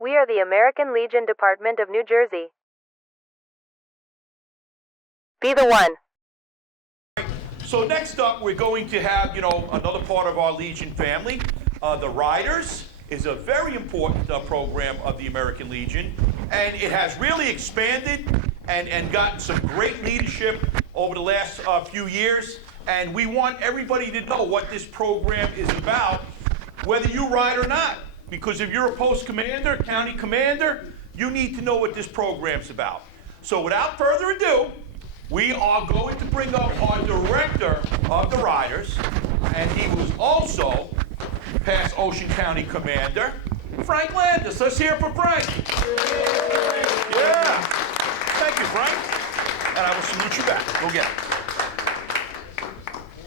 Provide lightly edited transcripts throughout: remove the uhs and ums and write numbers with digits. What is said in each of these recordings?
We are the American Legion Department of New Jersey. Be the one. So next up, we're going to have, another part of our Legion family. The Riders is a very important program of the American Legion, and it has really expanded and gotten some great leadership over the last few years. And we want everybody to know what this program is about, whether you ride or not. Because if you're a post commander, county commander, you need to know what this program's about. So without further ado, we are going to bring up our director of the Riders, and he was also past Ocean County Commander, Frank Landis. Let's hear it for Frank. Yeah. Thank you, Frank. And I will salute you back. Go get it.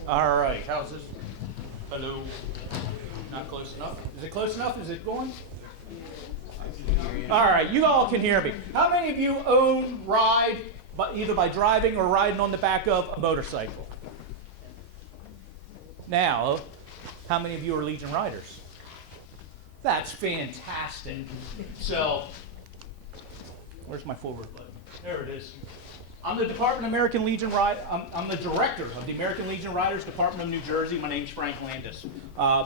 All right. How's this? Hello. Not close enough? Is it close enough? Is it going? All right. You all can hear me. How many of you own, ride, either by driving or riding on the back of a motorcycle? Now, how many of you are Legion Riders? That's fantastic. So, where's my forward button? There it is. I'm the Department of American Legion I'm the director of the American Legion Riders Department of New Jersey. My name's Frank Landis. I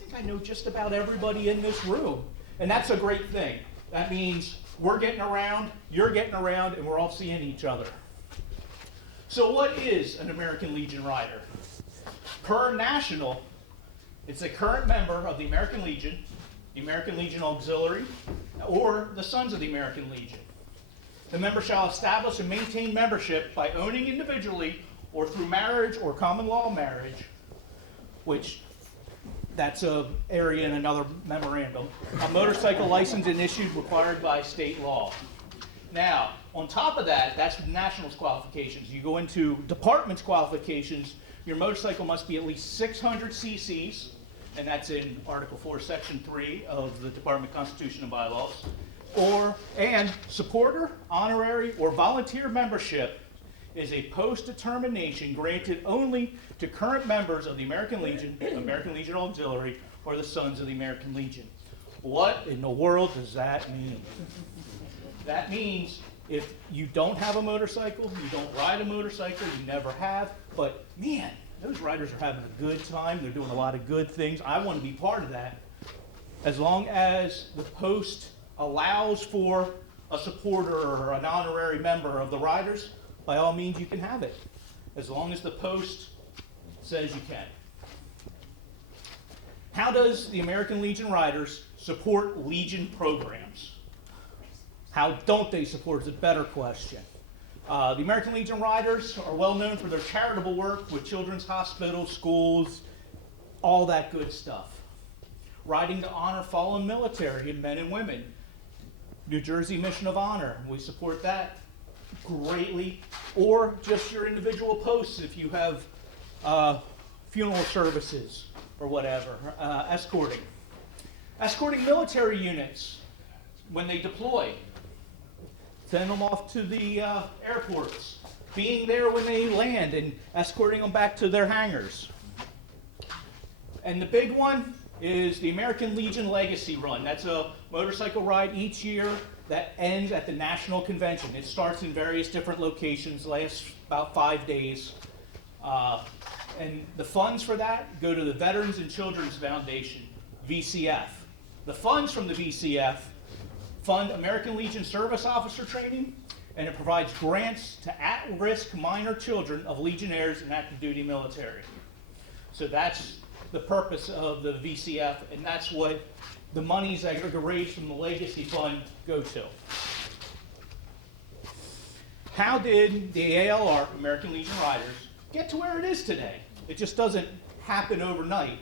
think I know just about everybody in this room, and that's a great thing. That means we're getting around, you're getting around, and we're all seeing each other. So what is an American Legion Rider? Per national, it's a current member of the American Legion Auxiliary, or the Sons of the American Legion. The member shall establish and maintain membership by owning individually or through marriage or common law marriage, which that's an area in another memorandum, a motorcycle license and issued required by state law. Now, on top of that, that's national's qualifications. You go into department's qualifications, your motorcycle must be at least 600 cc's, and that's in Article 4, Section 3 of the Department Constitution and Bylaws. And supporter, honorary, or volunteer membership is a post-determination granted only to current members of the American Legion Auxiliary, or the Sons of the American Legion. What in the world does that mean? That means if you don't have a motorcycle, you don't ride a motorcycle, you never have, but man, those riders are having a good time. They're doing a lot of good things. I want to be part of that. As long as the post allows for a supporter or an honorary member of the Riders, by all means you can have it, as long as the post says you can. How does the American Legion Riders support Legion programs? How don't they support is a better question. The American Legion Riders are well known for their charitable work with children's hospitals, schools, all that good stuff. Riding to honor fallen military men and women. New Jersey Mission of Honor, we support that greatly. Or just your individual posts if you have funeral services or whatever. Escorting. Escorting military units when they deploy. Send them off to the airports. Being there when they land and escorting them back to their hangars. And the big one is the American Legion Legacy Run. That's a motorcycle ride each year that ends at the National Convention. It starts in various different locations, lasts about 5 days. And the funds for that go to the Veterans and Children's Foundation, VCF. The funds from the VCF fund American Legion service officer training, and it provides grants to at-risk minor children of Legionnaires and active duty military. So that's the purpose of the VCF, and that's what the monies that are raised from the Legacy Fund go to. How did the ALR, American Legion Riders, get to where it is today? It just doesn't happen overnight.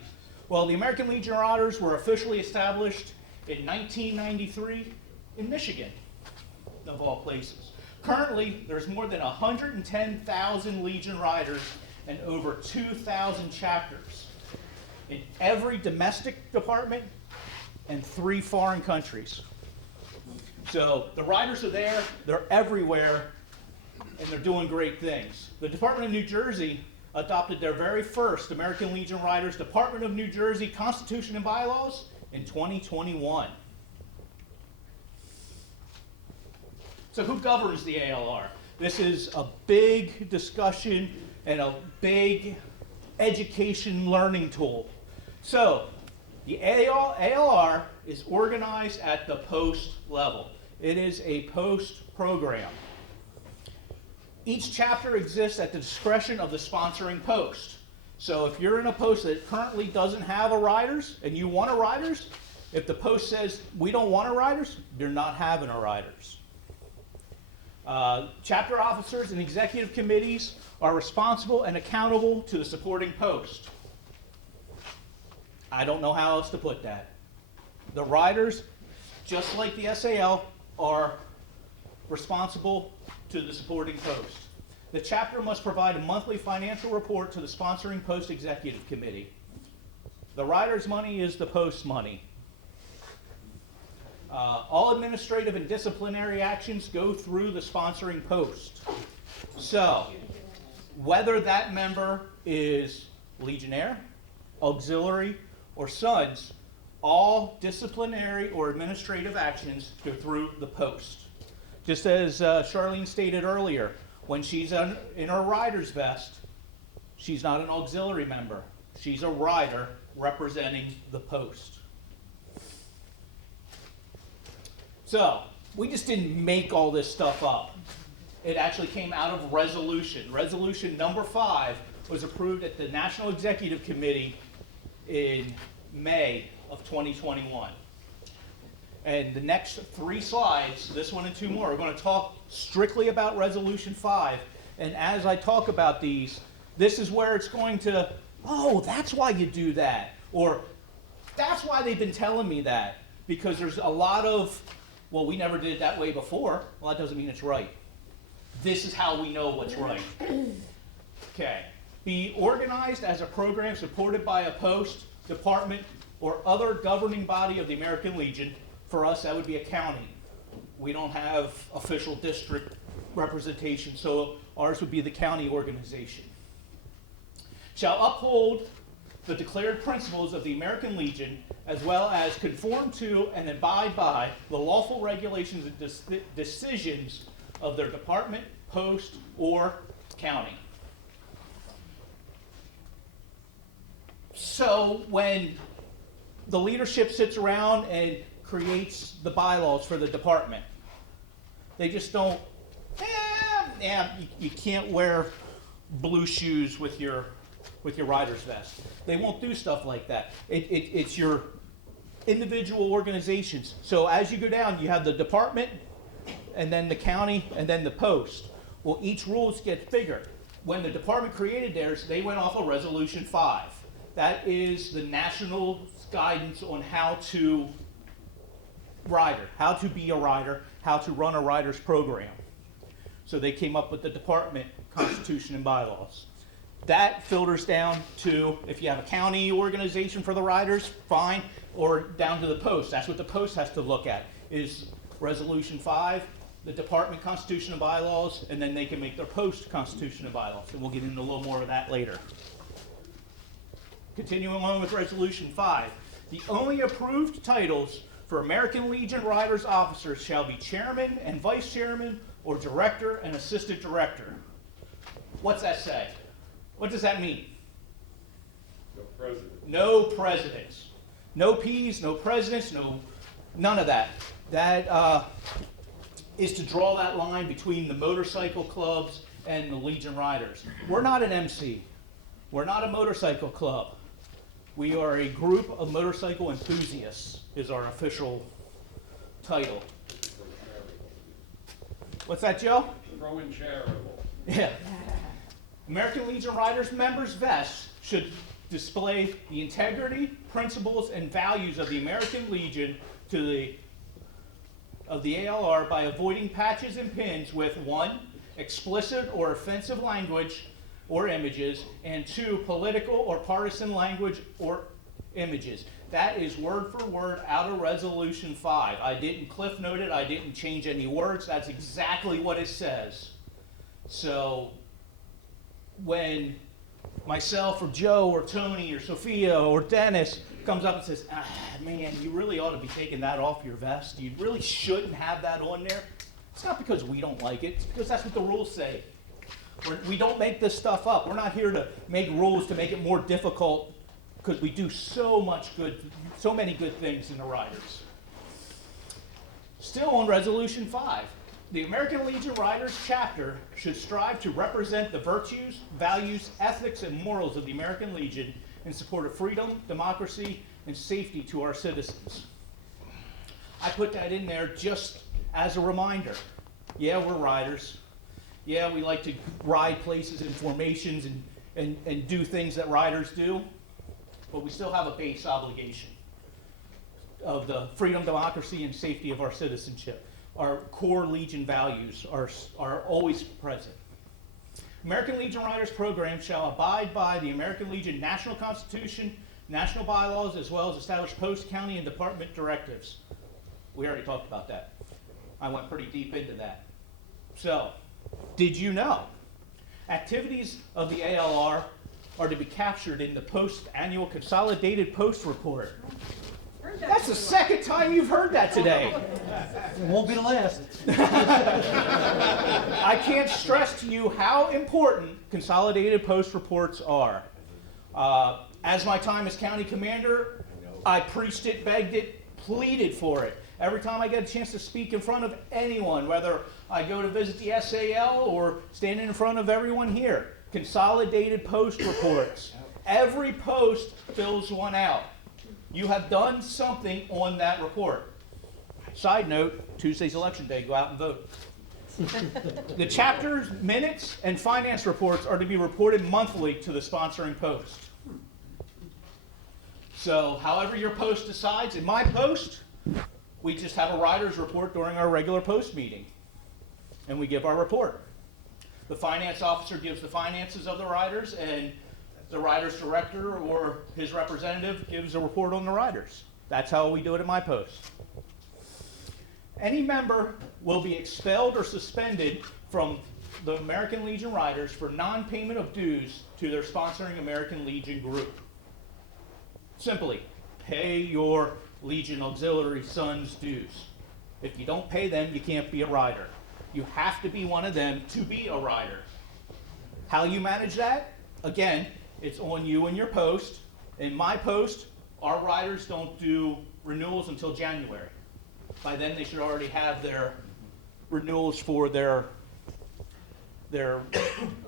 Well, the American Legion Riders were officially established in 1993 in Michigan, of all places. Currently, there's more than 110,000 Legion Riders and over 2,000 chapters in every domestic department and 3 foreign countries. So the Riders are there, they're everywhere, and they're doing great things. The Department of New Jersey adopted their very first American Legion Riders Department of New Jersey Constitution and Bylaws in 2021. So who governs the ALR? This is a big discussion and a big education learning tool. So the ALR is organized at the post level. It is a post program. Each chapter exists at the discretion of the sponsoring post. So if you're in a post that currently doesn't have a riders and you want a riders, if the post says we don't want a riders, you're not having a riders. Chapter officers and executive committees are responsible and accountable to the supporting post. I don't know how else to put that. The riders, just like the SAL, are responsible to the supporting post. The chapter must provide a monthly financial report to the sponsoring post executive committee. The riders' money is the post's money. All administrative and disciplinary actions go through the sponsoring post. So, whether that member is Legionnaire, Auxiliary, or Sons, all disciplinary or administrative actions go through the post. Just as Charlene stated earlier, when she's in her rider's vest, she's not an auxiliary member. She's a rider representing the post. So, we just didn't make all this stuff up. It actually came out of resolution. Resolution number 5 was approved at the National Executive Committee in May of 2021. And the next 3 slides, this one and 2 more, are going to talk strictly about Resolution 5. And as I talk about these, this is where it's going to, oh, that's why you do that. Or that's why they've been telling me that. Because there's a lot of, well, we never did it that way before. Well, that doesn't mean it's right. This is how we know what's right. Okay. Be organized as a program supported by a post, department, or other governing body of the American Legion. For us, that would be a county. We don't have official district representation, so ours would be the county organization. Shall uphold the declared principles of the American Legion, as well as conform to and abide by the lawful regulations and decisions of their department, post, or county. So when the leadership sits around and creates the bylaws for the department, they just don't, you can't wear blue shoes with your rider's vest. They won't do stuff like that. It's your individual organizations. So as you go down, you have the department, and then the county, and then the post. Well, each rules get bigger. When the department created theirs, they went off of Resolution 5. That is the national guidance on how to rider, how to be a rider, how to run a rider's program. So they came up with the department constitution and bylaws. That filters down to, if you have a county organization for the riders, fine, or down to the post. That's what the post has to look at, is Resolution 5, the department constitution and bylaws, and then they can make their post constitution and bylaws. And we'll get into a little more of that later. Continuing on with Resolution 5, the only approved titles for American Legion Riders officers shall be chairman and vice chairman, or director and assistant director. What's that say? What does that mean? No president. No presidents. No Ps, no presidents, none of that. That is to draw that line between the motorcycle clubs and the Legion Riders. We're not an MC. We're not a motorcycle club. We are a group of motorcycle enthusiasts, is our official title. What's that, Joe? Throw in charitable. Yeah. American Legion Riders members' vests should display the integrity, principles, and values of the American Legion of the ALR by avoiding patches and pins with 1, explicit or offensive language or images, and 2, political or partisan language or images. That is word for word out of Resolution 5. I didn't cliff note it, I didn't change any words, that's exactly what it says. So when myself or Joe or Tony or Sophia or Dennis comes up and says, man, you really ought to be taking that off your vest, you really shouldn't have that on there, It's not because we don't like it, it's because that's what the rules say. We don't make this stuff up. We're not here to make rules to make it more difficult, because we do so many good things in the Riders. Still on Resolution 5, the American Legion Riders chapter should strive to represent the virtues, values, ethics, and morals of the American Legion in support of freedom, democracy, and safety to our citizens. I put that in there just as a reminder. Yeah, we're riders. Yeah, we like to ride places and formations and do things that riders do, but we still have a base obligation of the freedom, democracy, and safety of our citizenship. Our core Legion values are always present. American Legion Riders program shall abide by the American Legion National Constitution, national bylaws, as well as established post, county, and department directives. We already talked about that. I went pretty deep into that. So, did you know activities of the ALR are to be captured in the post-annual consolidated post report? That's the second time you've heard that today. It won't be the last. I can't stress to you how important consolidated post reports are. As my time as county commander, I preached it, begged it, pleaded for it. Every time I get a chance to speak in front of anyone, whether I go to visit the SAL or stand in front of everyone here, consolidated post reports. Every post fills one out. You have done something on that report. Side note, Tuesday's election day, go out and vote. The chapter's minutes and finance reports are to be reported monthly to the sponsoring post. So, however your post decides, in my post, we just have a rider's report during our regular post meeting, and we give our report. The finance officer gives the finances of the riders, and the rider's director or his representative gives a report on the riders. That's how we do it at my post. Any member will be expelled or suspended from the American Legion Riders for non-payment of dues to their sponsoring American Legion group. Simply, pay your Legion Auxiliary Sons dues. If you don't pay them, you can't be a rider. You have to be one of them to be a rider. How you manage that? Again, it's on you and your post. In my post, our riders don't do renewals until January. By then, they should already have their renewals for their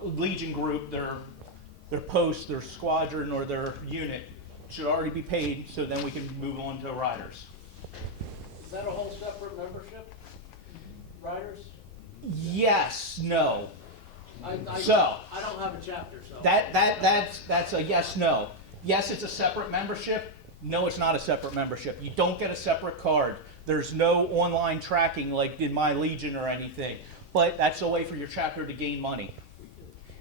Legion group, their post, their squadron, or their unit should already be paid, so then we can move on to riders. Is that a whole separate membership, riders? Yes, no. I don't have a chapter, so. That's a yes, no. Yes, it's a separate membership. No, it's not a separate membership. You don't get a separate card. There's no online tracking like in my Legion or anything. But that's a way for your chapter to gain money,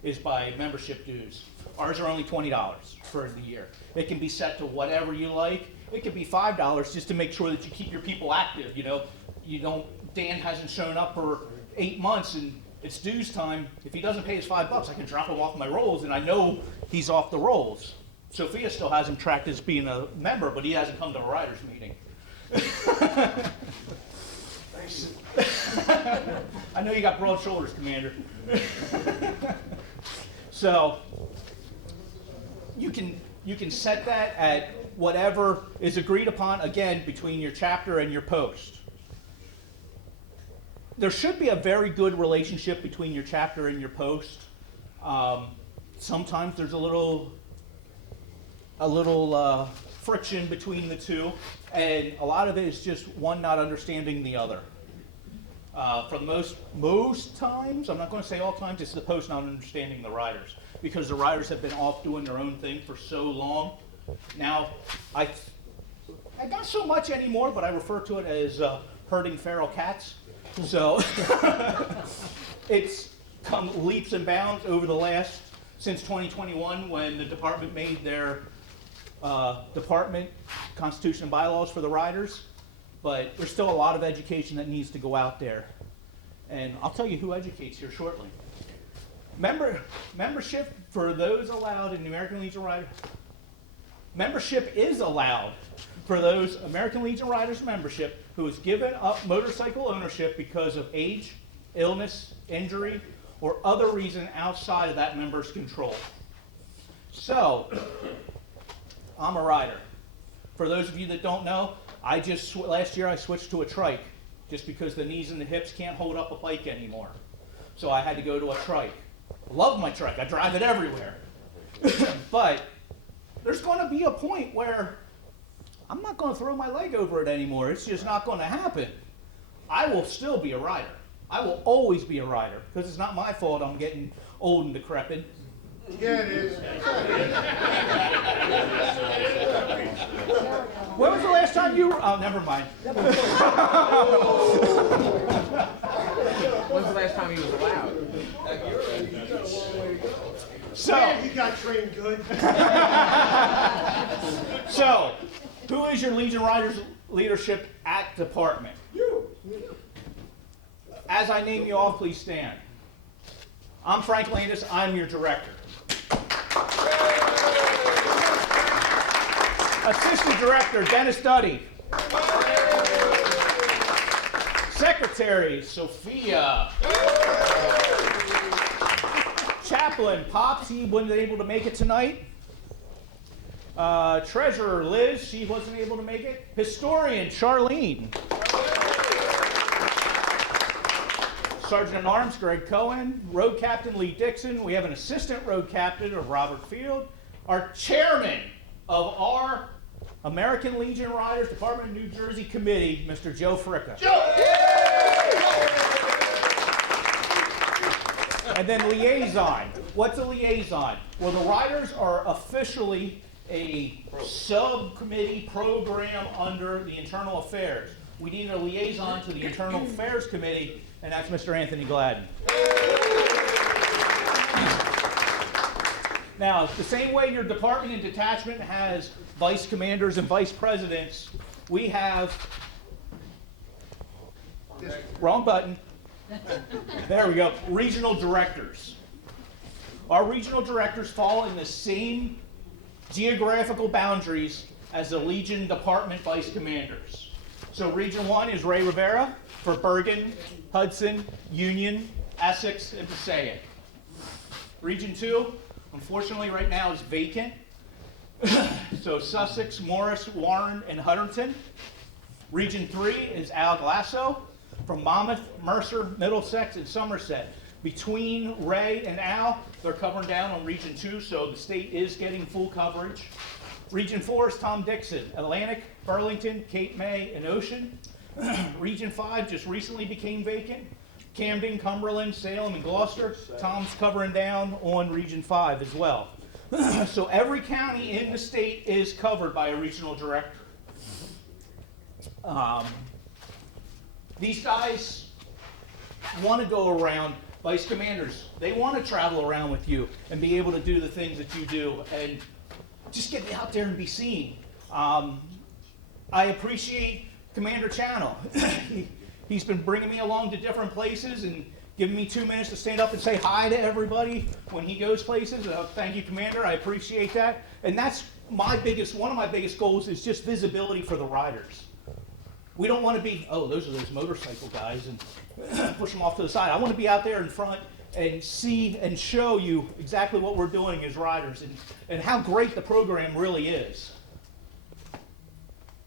is by membership dues. Ours are only $20 for the year. It can be set to whatever you like. It could be $5 just to make sure that you keep your people active. Dan hasn't shown up for 8 months and it's dues time. If he doesn't pay his $5, I can drop him off my rolls and I know he's off the rolls. Sophia still has him tracked as being a member, but he hasn't come to a riders meeting. I know you got broad shoulders, Commander. So you can set that at whatever is agreed upon, again, between your chapter and your post. There should be a very good relationship between your chapter and your post. Sometimes there's a little friction between the two, and a lot of it is just one not understanding the other. For most times, I'm not going to say all times, it's the post not understanding the riders, because the riders have been off doing their own thing for so long. Now, I not so much anymore, but I refer to it as herding feral cats. So it's come leaps and bounds over the since 2021, when the department made their department constitution and bylaws for the riders. But there's still a lot of education that needs to go out there. And I'll tell you who educates here shortly. Membership for those allowed in the American Legion Riders. Membership is allowed for those American Legion Riders membership who has given up motorcycle ownership because of age, illness, injury, or other reason outside of that member's control. So, I'm a rider. For those of you that don't know, last year I switched to a trike just because the knees and the hips can't hold up a bike anymore. So I had to go to a trike. I love my trike. I drive it everywhere. But there's going to be a point where I'm not going to throw my leg over it anymore. It's just not going to happen. I will still be a rider. I will always be a rider because it's not my fault I'm getting old and decrepit. Yeah, it is. When was the last time you were? Oh, never mind. When's the last time he was allowed? So, You got trained good. so, who is your Legion Riders leadership at department? You. As I name you all, please stand. I'm Frank Landis. I'm your director. Assistant Director, Dennis Duddy. Secretary, Sophia. Chaplain, Pops, he wasn't able to make it tonight. Treasurer, Liz, she wasn't able to make it. Historian, Charlene. Sergeant at Arms, Greg Cohen. Road Captain, Lee Dixon. We have an Assistant Road Captain of Robert Field. Our Chairman of our American Legion Riders Department of New Jersey Committee, Mr. Joe Fricka. And then liaison. What's a liaison? Well, the riders are officially a subcommittee program under the Internal Affairs. We need a liaison to the Internal Affairs Committee, and that's Mr. Anthony Gladden. Now, the same way your department and detachment has vice commanders and vice presidents, we have, wrong button, there we go, regional directors. Our regional directors fall in the same geographical boundaries as the Legion Department vice commanders. So Region 1 is Ray Rivera for Bergen, Hudson, Union, Essex, and Passaic. Region 2, unfortunately right now, is vacant. So Sussex, Morris, Warren, and Huddington. Region 3 is Al Glasso from Monmouth, Mercer, Middlesex, and Somerset. Between Ray and Al, they're covering down on Region 2, so the state is getting full coverage. Region 4 is Tom Dixon, Atlantic, Burlington, Cape May, and Ocean. Region 5 just recently became vacant. Camden, Cumberland, Salem, and Gloucester. Tom's covering down on Region 5 as well. So every county in the state is covered by a regional director. These guys want to go around, vice commanders, they want to travel around with you and be able to do the things that you do and just get out there and be seen. I appreciate Commander Channel. He's been bringing me along to different places and giving me 2 minutes to stand up and say hi to everybody when he goes places. Thank you, Commander. I appreciate that. And that's one of my biggest goals is just visibility for the riders. We don't want to be, oh, those are those motorcycle guys, and push them off to the side. I want to be out there in front and see and show you exactly what we're doing as riders and how great the program really is.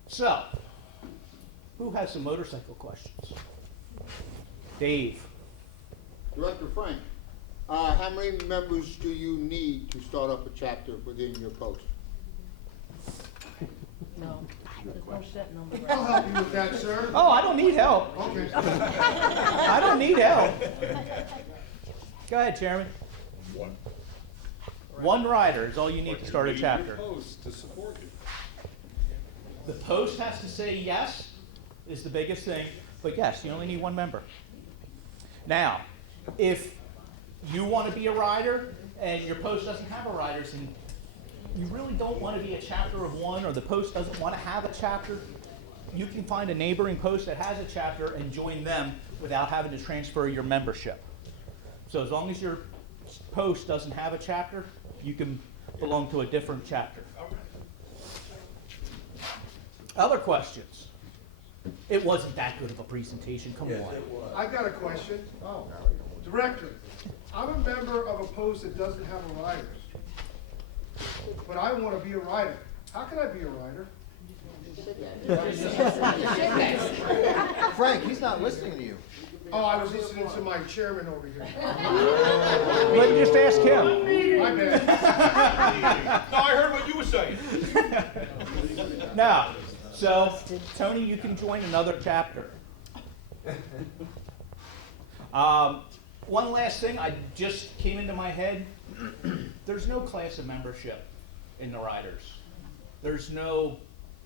So, who has some motorcycle questions? Dave. Director Frank, how many members do you need to start up a chapter within your post? No, there's no set number. I'll help you with that, sir. Oh, I don't need help. Okay. I don't need help. Go ahead, Chairman. One. One rider is all you need But to you start a need chapter. your post to support you. The post has to say yes is the biggest thing, but yes, you only need one member. Now, if you want to be a rider and your post doesn't have a riders and you really don't want to be a chapter of one or the post doesn't want to have a chapter, you can find a neighboring post that has a chapter and join them without having to transfer your membership. So as long as your post doesn't have a chapter, you can belong to a different chapter. Other questions? It wasn't that good of a presentation, come on. I got a question. Oh. Director, I'm a member of a post that doesn't have a rider, but I want to be a rider. How can I be a rider? Frank, he's not listening to you. Oh, I was listening to my chairman over here. Let me just ask him. My bad. No, I heard what you were saying. Now, so, Tony, you can join another chapter. One last thing, I just came into my head. There's no class of membership in the riders. There's no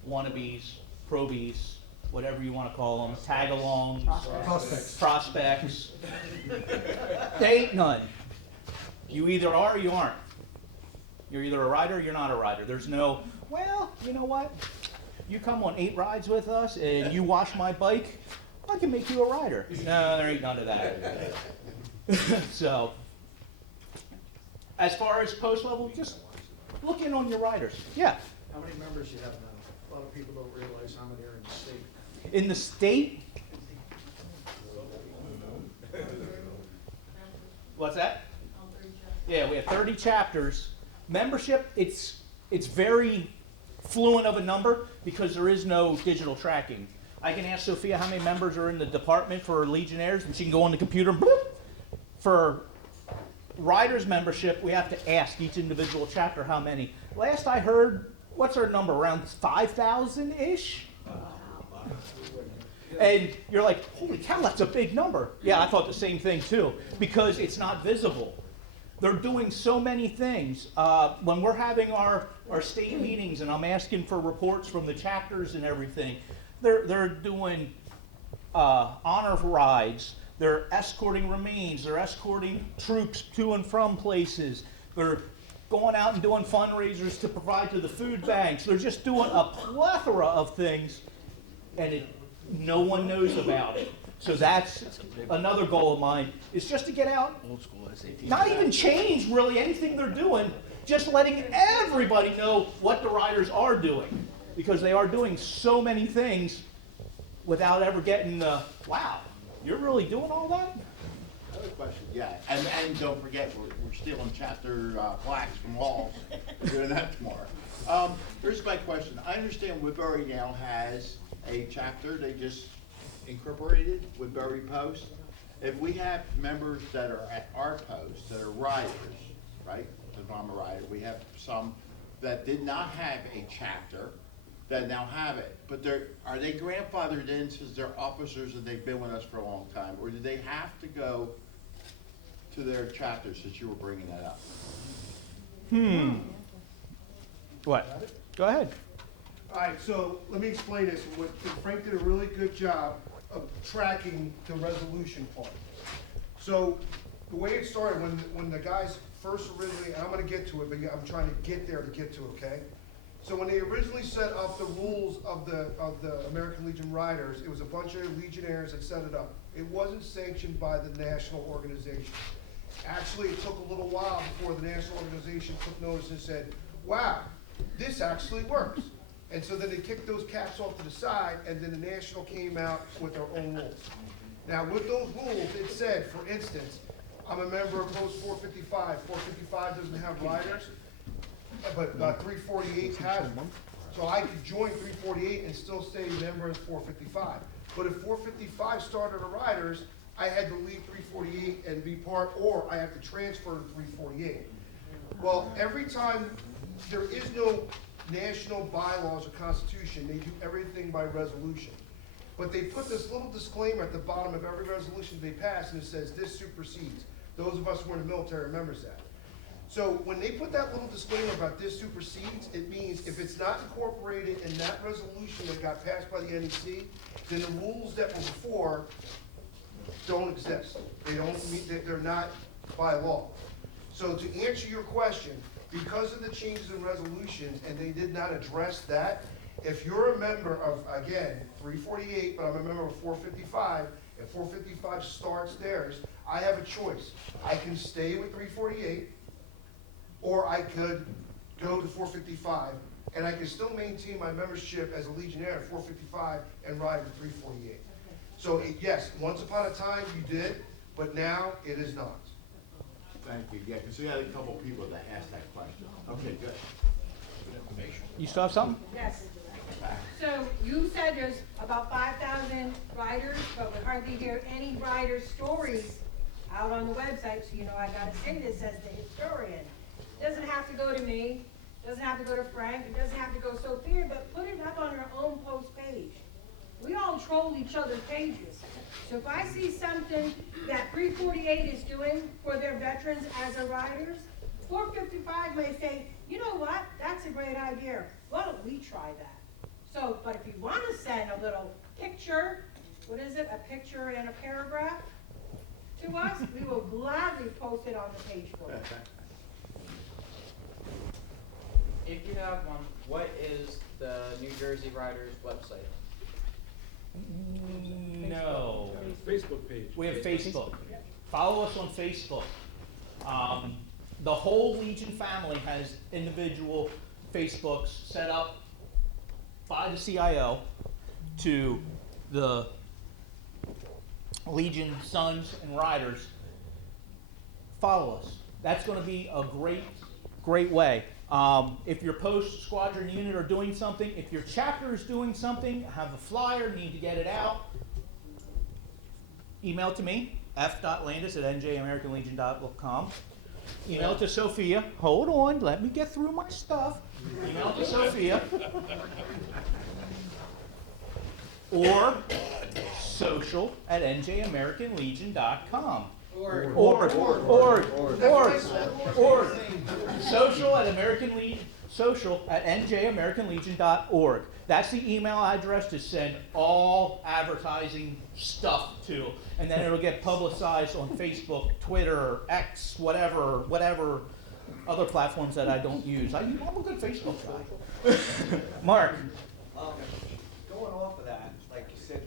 wannabes, probies, whatever you want to call them, tag-alongs, prospects. They ain't none. You either are or you aren't. You're either a rider or you're not a rider. There's no, well, you know what? You come on 8 rides with us and you wash my bike, I can make you a rider. No, there ain't none of that. So, as far as post level, just look in on your riders. Yeah. How many members you have now? A lot of people don't realize how many are in the state. In the state? What's that? Yeah, we have 30 chapters. Membership, it's very fluent of a number because there is no digital tracking. I can ask Sophia how many members are in the department for Legionnaires, and she can go on the computer and bloop. For Riders membership, we have to ask each individual chapter how many. Last I heard, what's our number? Around 5,000-ish? And you're like, holy cow, that's a big number. Yeah, I thought the same thing too, because it's not visible. They're doing so many things. When we're having our state meetings and I'm asking for reports from the chapters and everything, they're doing honor rides. They're escorting remains. They're escorting troops to and from places. They're going out and doing fundraisers to provide to the food banks. They're just doing a plethora of things, and no one knows about it. So that's another goal of mine, is just to get out, not even change really anything they're doing, just letting everybody know what the riders are doing. Because they are doing so many things without ever getting the, wow, you're really doing all that? Another question, yeah, and don't forget, we're stealing chapter plaques from walls. We're doing that tomorrow. Here's my question. I understand Woodbury now has a chapter, they just incorporated Woodbury Post. If we have members that are at our post, that are riders, right? Because I'm a rider, we have some that did not have a chapter that now have it, but are they grandfathered in since they're officers and they've been with us for a long time, or do they have to go to their chapter, since you were bringing that up? What? Go ahead. All right, so let me explain this. Frank did a really good job of tracking the resolution part. So the way it started, when the guys first originally, and I'm gonna get to it, but I'm trying to get there to get to it, okay? So when they originally set up the rules of the American Legion Riders, it was a bunch of Legionnaires that set it up. It wasn't sanctioned by the national organization. Actually, it took a little while before the national organization took notice and said, wow, this actually works. And so then they kicked those cats off to the side, and then the national came out with their own rules. Now, with those rules, it said, for instance, I'm a member of Post 455. 455 doesn't have riders, but 348 has them. So I could join 348 and still stay a member of 455. But if 455 started a riders, I had to leave 348 and be part, or I have to transfer to 348. Well, every time, there is no national bylaws or constitution, they do everything by resolution. But they put this little disclaimer at the bottom of every resolution they pass, and it says, this supersedes. Those of us who are in the military remembers that. So when they put that little disclaimer about this supersedes, it means if it's not incorporated in that resolution that got passed by the NEC, then the rules that were before don't exist. They don't meet, they're not by law. So to answer your question, because of the changes in resolutions and they did not address that, if you're a member of, again, 348, but I'm a member of 455, and 455 starts theirs, I have a choice. I can stay with 348, or I could go to 455, and I can still maintain my membership as a Legionnaire at 455 and ride at 348. So yes, once upon a time you did, but now it is not. Thank you, yeah, because we had a couple people that asked that question. Okay, good. You still have something? Yes. So you said there's about 5,000 riders, but we hardly hear any rider stories out on the website, so you know I gotta say this as the historian. Doesn't have to go to me, doesn't have to go to Frank, it doesn't have to go Sophia, but put it up on your own post page. We all troll each other's pages. So if I see something that 348 is doing for their veterans as a riders, 455 may say, you know what, that's a great idea. Why don't we try that? So, but if you want to send a little picture, what is it, a picture and a paragraph to us, we will gladly post it on the page for you. If you have one, what is the New Jersey Riders website? No. Facebook page. We have Facebook. Follow us on Facebook. The whole Legion family has individual Facebooks set up by the CIO to the Legion Sons and Riders. Follow us. That's going to be a great way. If your post squadron unit are doing something, if your chapter is doing something, have a flyer, need to get it out, email to me, f.landis@njamericanlegion.com. Email to Sophia. Hold on, let me get through my stuff. Email to Sophia. Or social@njamericanlegion.com. Or social@njamericanlegion.org. That's the email address to send all advertising stuff to, and then it'll get publicized on Facebook, Twitter, X, whatever other platforms that I don't use. I'm a good Facebook guy. Mark. Going off of that, like you said,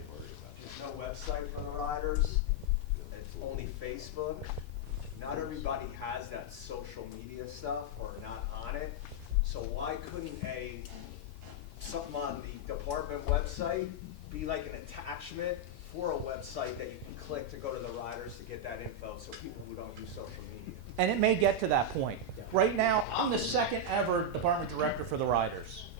there's no website for the riders. It's only Facebook. Not everybody has that social media stuff or not on it. So why couldn't something on the department website be like an attachment for a website that you can click to go to the riders to get that info, so people who don't use social media? And it may get to that point. Right now, I'm the second ever department director for the riders.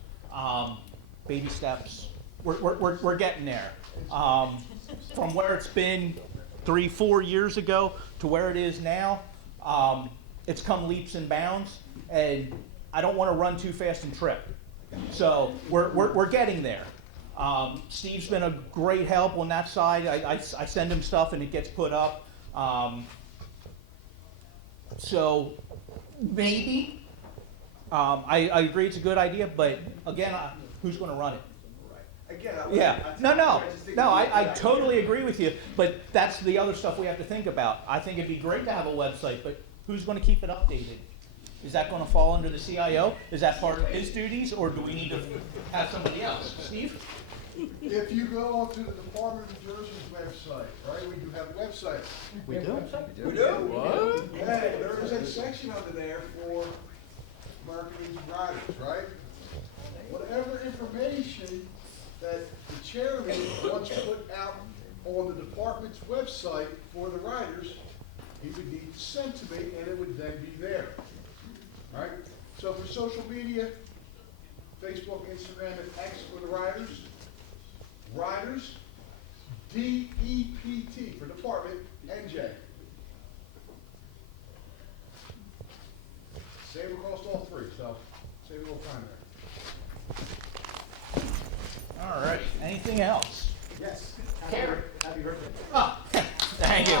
Baby steps. We're getting there. From where it's been 3-4 years ago to where it is now, it's come leaps and bounds, and I don't want to run too fast and trip. So we're getting there. Steve's been a great help on that side. I send him stuff and it gets put up. So maybe, I agree it's a good idea, but again, who's going to run it? Again, I totally agree with you, but that's the other stuff we have to think about. I think it'd be great to have a website, but who's going to keep it updated? Is that going to fall under the CIO? Is that part of his duties, or do we need to have somebody else? Steve? If you go onto the Department of New Jersey's website, right, we do have a website. We do. We do? What? Hey, there is a section under there for American Legion riders, right? Whatever information that the chairman wants put out on the department's website for the riders, he would need to send to me, and it would then be there. Right? So for social media, Facebook, Instagram, and X for the riders, DEPT for department, NJ. Same across all three, so save a little time there. All right. Anything else? Yes. Karen. Happy birthday. Oh, thank you.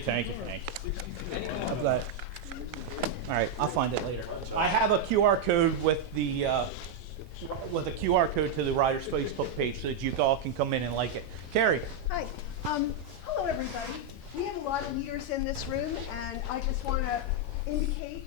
Thank you. I'm glad. All right, I'll find it later. I have a QR code with the QR code to the Riders Facebook page so that you all can come in and like it. Carrie. Hi. Hello, everybody. We have a lot of leaders in this room, and I just want to indicate,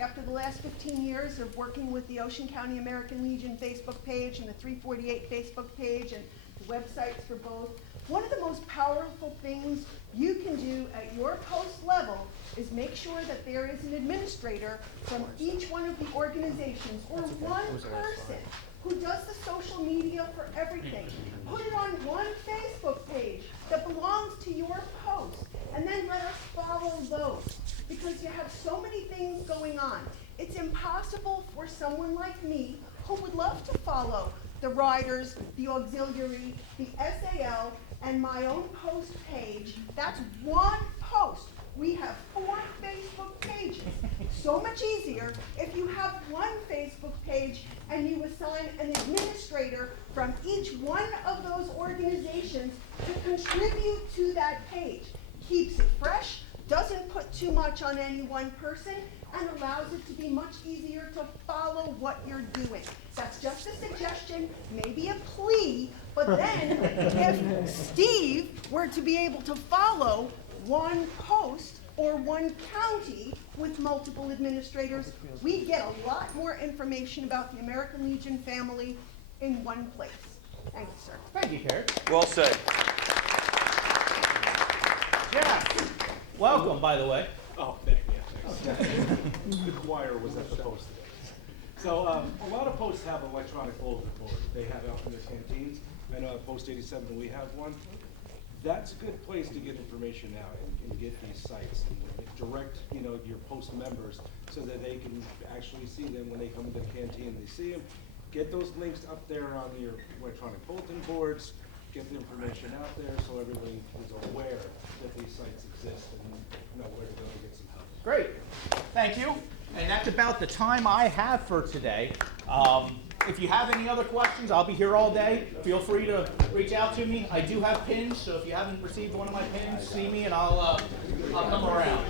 after the last 15 years of working with the Ocean County American Legion Facebook page and the 348 Facebook page and the websites for both. One of the most powerful things you can do at your post level is make sure that there is an administrator from each one of the organizations or one person who does the social media for everything. Put it on one Facebook page that belongs to your post, and then let us follow those, because you have so many things going on. It's impossible for someone like me, who would love to follow the riders, the auxiliary, the SAL, and my own post page. That's one post. We have 4 Facebook pages. So much easier if you have one Facebook page and you assign an administrator from each one of those organizations to contribute to that page. Keeps it fresh, doesn't put too much on any one person, and allows it to be much easier to follow what you're doing. That's just a suggestion, maybe a plea, but then if Steve were to be able to follow one post or one county with multiple administrators, we get a lot more information about the American Legion family in one place. Thank you, sir. Thank you, Karen. Well said. Jeff, welcome, by the way. Oh, thank you. The choir was at the post today. So a lot of posts have electronic bulletin board. They have out in their canteens. I know at Post 87 we have one. That's a good place to get information out and get these sites and direct, your post members so that they can actually see them when they come into the canteen. They see them. Get those links up there on your electronic bulletin boards. Get the information out there so everybody is aware that these sites exist and know where to go to get some help. Great. Thank you. And that's about the time I have for today. If you have any other questions, I'll be here all day. Feel free to reach out to me. I do have pins, so if you haven't received one of my pins, see me and I'll come around.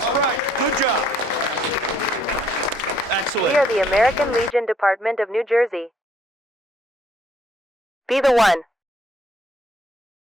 All right, good job. Excellent. We are the American Legion Department of New Jersey. Be the one.